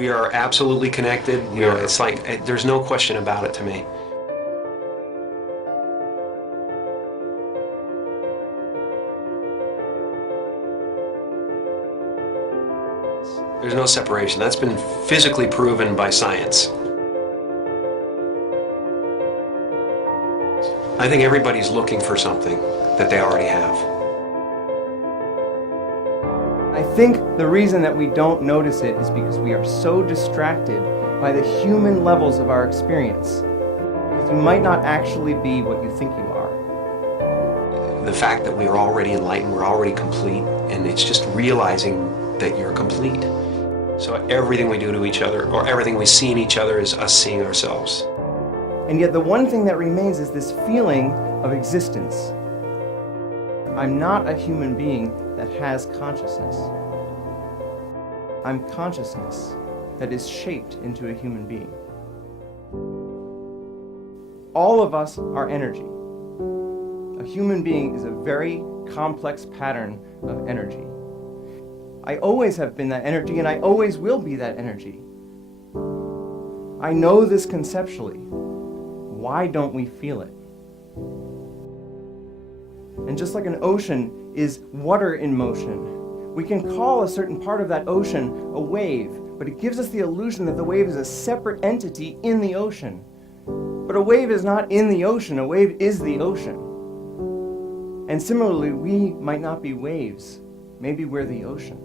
We are absolutely connected. You know, it's like, there's no question about it to me. There's no separation. That's been physically proven by science. I think everybody's looking for something that they already have. I think the reason that we don't notice it is because we are so distracted by the human levels of our experience. Because you might not actually be what you think you are. The fact that we are already enlightened, we're already complete, and it's just realizing that you're complete. So everything we do to each other, or everything we see in each other, is us seeing ourselves. And yet the one thing that remains is this feeling of existence. I'm not a human being that has consciousness. I'm consciousness that is shaped into a human being. All of us are energy. A human being is a very complex pattern of energy. I always have been that energy, and I always will be that energy. I know this conceptually. Why don't we feel it? And just like an ocean is water in motion, we can call a certain part of that ocean a wave, but it gives us the illusion that the wave is a separate entity in the ocean. But a wave is not in the ocean, a wave is the ocean. And similarly, we might not be waves. Maybe we're the ocean.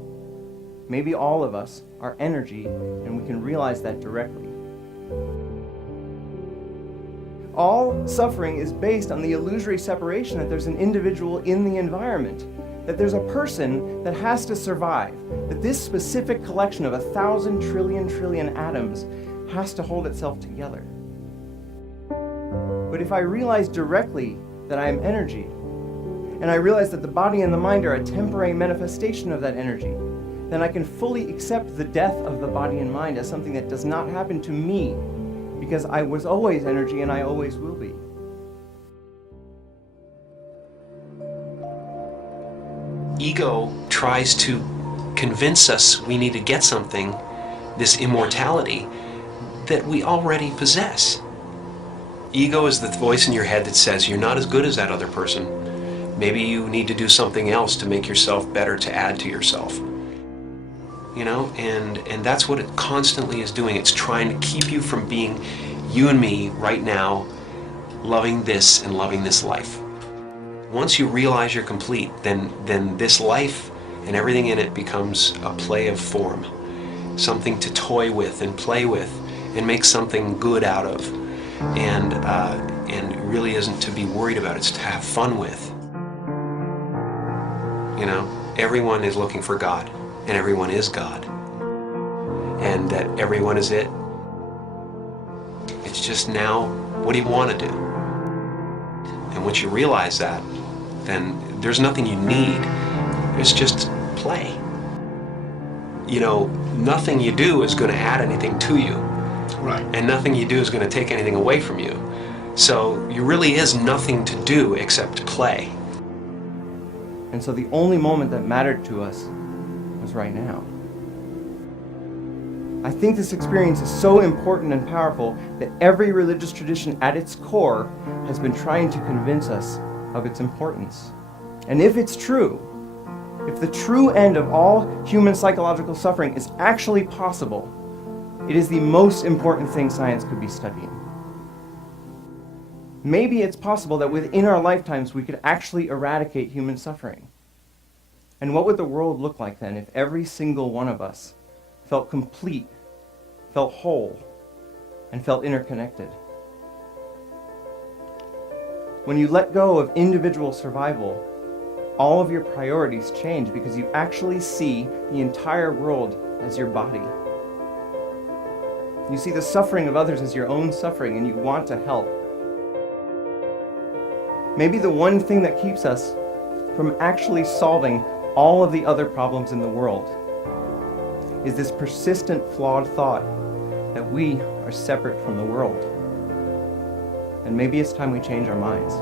Maybe all of us are energy, and we can realize that directly. All suffering is based on the illusory separation that there's an individual in the environment, that there's a person that has to survive, that this specific collection of 1,000 trillion atoms has to hold itself together. But if I realize directly that I am energy, and I realize that the body and the mind are a temporary manifestation of that energy, then I can fully accept the death of the body and mind as something that does not happen to me, because I was always energy and I always will be. Ego tries to convince us we need to get something, this immortality, that we already possess. Ego is the voice in your head that says you're not as good as that other person. Maybe you need to do something else to make yourself better, to add to yourself. You know, and that's what it constantly is doing. It's trying to keep you from being you and me right now, loving this and loving this life. Once you realize you're complete, then this life and everything in it becomes a play of form, something to toy with and play with and make something good out of, and it really isn't to be worried about. It's to have fun with. You know, everyone is looking for God. And everyone is God. And that everyone is it. It's just now, what do you want to do? And once you realize that, then there's nothing you need. It's just play. You know, nothing you do is going to add anything to you. Right. And nothing you do is going to take anything away from you. So there really is nothing to do except play. And so the only moment that mattered to us was right now. I think this experience is so important and powerful that every religious tradition at its core has been trying to convince us of its importance. And if it's true, if the true end of all human psychological suffering is actually possible, it is the most important thing science could be studying. Maybe it's possible that within our lifetimes we could actually eradicate human suffering. And what would the world look like then if every single one of us felt complete, felt whole, and felt interconnected? When you let go of individual survival, all of your priorities change because you actually see the entire world as your body. You see the suffering of others as your own suffering, and you want to help. Maybe the one thing that keeps us from actually solving all of the other problems in the world is this persistent, flawed thought that we are separate from the world. And maybe it's time we change our minds.